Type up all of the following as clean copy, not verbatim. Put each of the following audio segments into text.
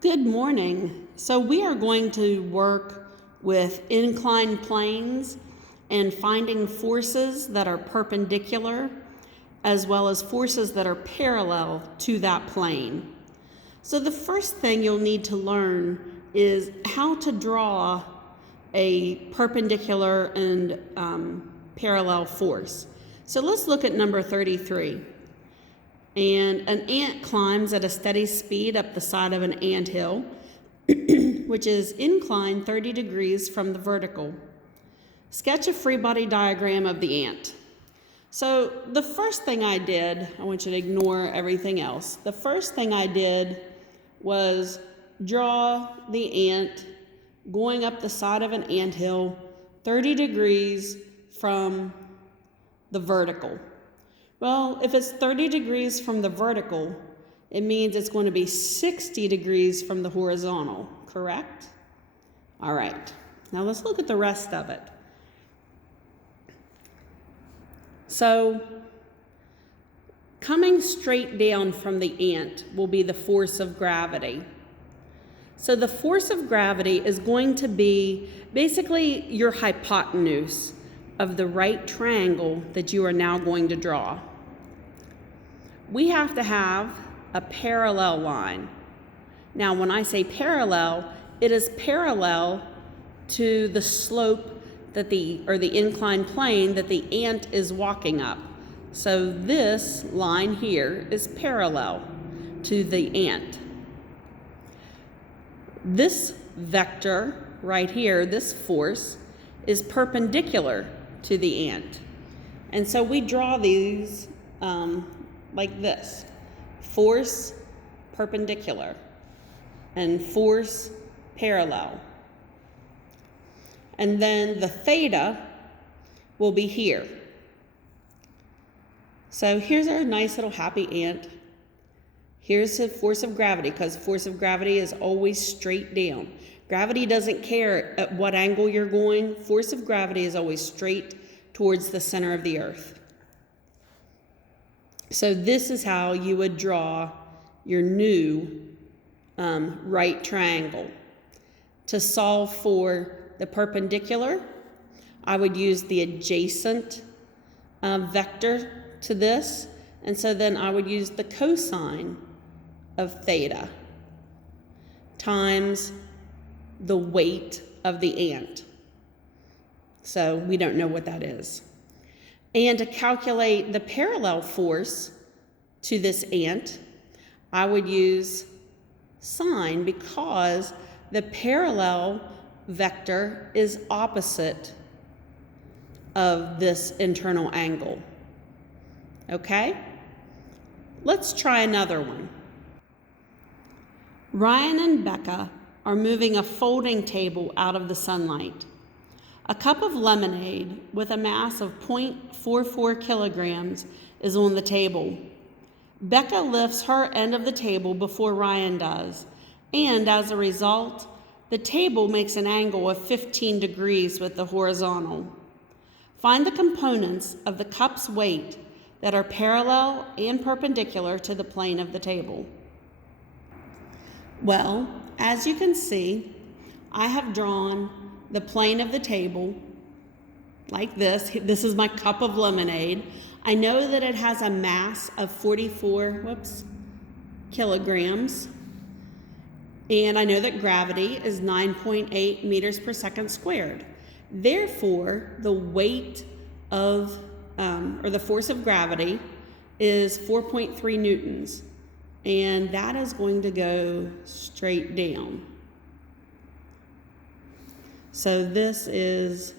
Good morning. So we are going to work with inclined planes and finding forces that are perpendicular as well as forces that are parallel to that plane. So the first thing you'll need to learn is how to draw a perpendicular and parallel force. So let's look at number 33. And an ant climbs at a steady speed up the side of an anthill, which is inclined 30 degrees from the vertical. Sketch a free body diagram of the ant. So the first thing I did, I want you to ignore everything else. The first thing I did was draw the ant going up the side of an anthill 30 degrees from the vertical. Well, if it's 30 degrees from the vertical, it means it's going to be 60 degrees from the horizontal, correct? All right, now let's look at the rest of it. So, coming straight down from the ant will be the force of gravity. So the force of gravity is going to be basically your hypotenuse of the right triangle that you are now going to draw. We have to have a parallel line. Now, when I say parallel, it is parallel to the slope that the inclined plane that the ant is walking up. So this line here is parallel to the ant. This vector right here, this force, is perpendicular to the ant. And so we draw these like this: force perpendicular and force parallel. And then the theta will be here. So here's our nice little happy ant. Here's the force of gravity, because the force of gravity is always straight down. Gravity doesn't care at what angle you're going. Force of gravity is always straight towards the center of the earth. So this is how you would draw your new right triangle. To solve for the perpendicular, I would use the adjacent vector to this, and so then I would use the cosine of theta times the weight of the ant. So we don't know what that is. And to calculate the parallel force to this ant, I would use sine, because the parallel vector is opposite of this internal angle. Okay? Let's try another one. Ryan and Becca are moving a folding table out of the sunlight. A cup of lemonade with a mass of 0.44 kilograms is on the table. Becca lifts her end of the table before Ryan does, and as a result, the table makes an angle of 15 degrees with the horizontal. Find the components of the cup's weight that are parallel and perpendicular to the plane of the table. Well, as you can see, I have drawn the plane of the table like this. This is my cup of lemonade. I know that it has a mass of 44 kilograms. And I know that gravity is 9.8 meters per second squared. Therefore, the weight of, or the force of gravity is 4.3 newtons. And that is going to go straight down. So this is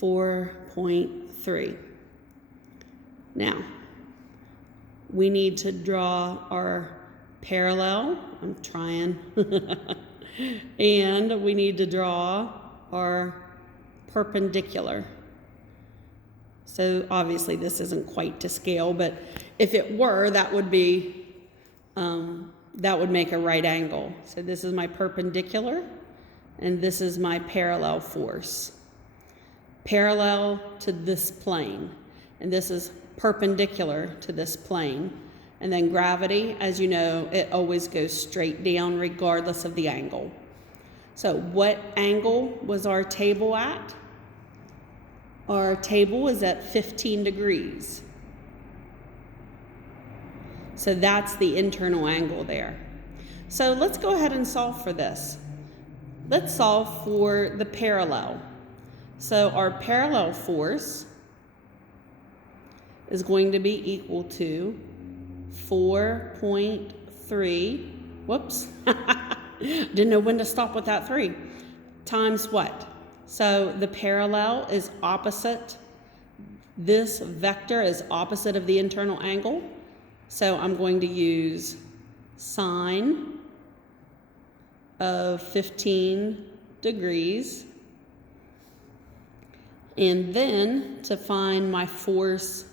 4.3. Now, we need to draw our parallel. I'm trying. And we need to draw our perpendicular. So obviously this isn't quite to scale, but if it were, that would be, that would make a right angle. So this is my perpendicular, and this is my parallel force. Parallel to this plane, and this is perpendicular to this plane. And then gravity, as you know, it always goes straight down regardless of the angle. So what angle was our table at? Our table is at 15 degrees. So that's the internal angle there. So let's go ahead and solve for this. Let's solve for the parallel. So our parallel force is going to be equal to 4.3, whoops, didn't know when to stop with that 3, times what? So the parallel is opposite, this vector is opposite of the internal angle. So I'm going to use sine of 15 degrees. And then to find my force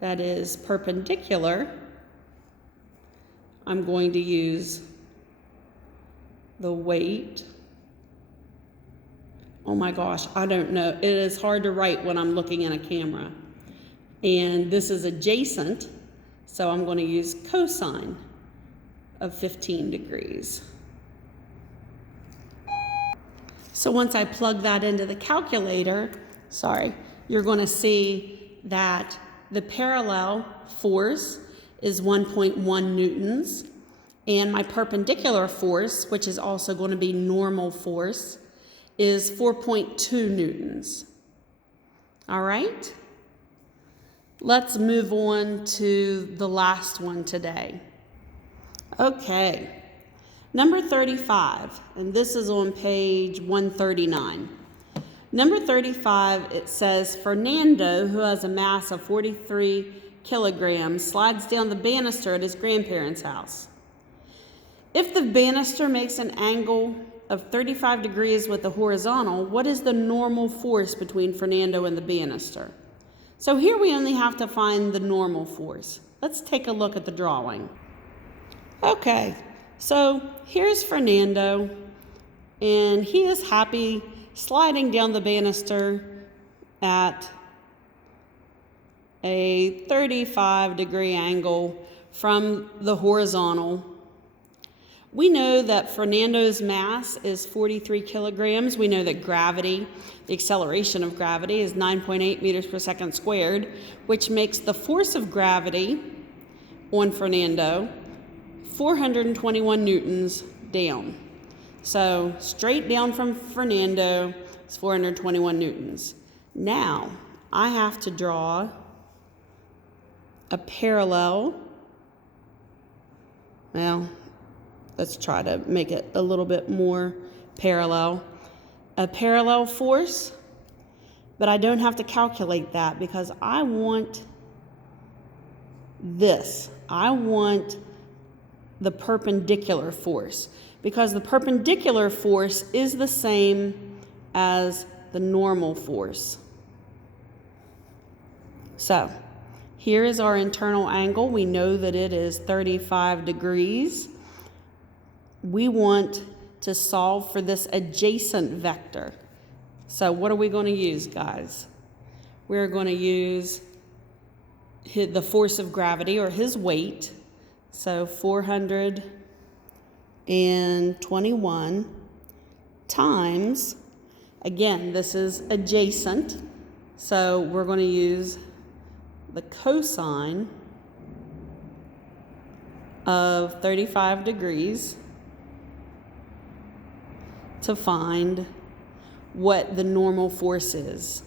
that is perpendicular, I'm going to use the weight. Oh my gosh, I don't know. It is hard to write when I'm looking in a camera. And this is adjacent, so I'm going to use cosine of 15 degrees. So once I plug that into the calculator, you're going to see that the parallel force is 1.1 newtons, and my perpendicular force, which is also going to be normal force, is 4.2 newtons. All right? Let's move on to the last one today. Okay. Number 35, and this is on page 139. Number 35, it says, Fernando, who has a mass of 43 kilograms, slides down the banister at his grandparents' house. If the banister makes an angle of 35 degrees with the horizontal, what is the normal force between Fernando and the banister? So here we only have to find the normal force. Let's take a look at the drawing. Okay. So here's Fernando, and he is happy sliding down the banister at a 35-degree angle from the horizontal. We know that Fernando's mass is 43 kilograms. We know that gravity, the acceleration of gravity, is 9.8 meters per second squared, which makes the force of gravity on Fernando 421 newtons down. So straight down from Fernando is 421 newtons. Now I have to draw a parallel. Well, let's try to make it a little bit more parallel. A parallel force, but I don't have to calculate that because I want this. I want the perpendicular force, because the perpendicular force is the same as the normal force. So here is our internal angle. We know that it is 35 degrees. We want to solve for this adjacent vector. So what are we going to use, guys? We're going to use the force of gravity, or his weight. So 421 times, again, this is adjacent, so we're going to use the cosine of 35 degrees to find what the normal force is.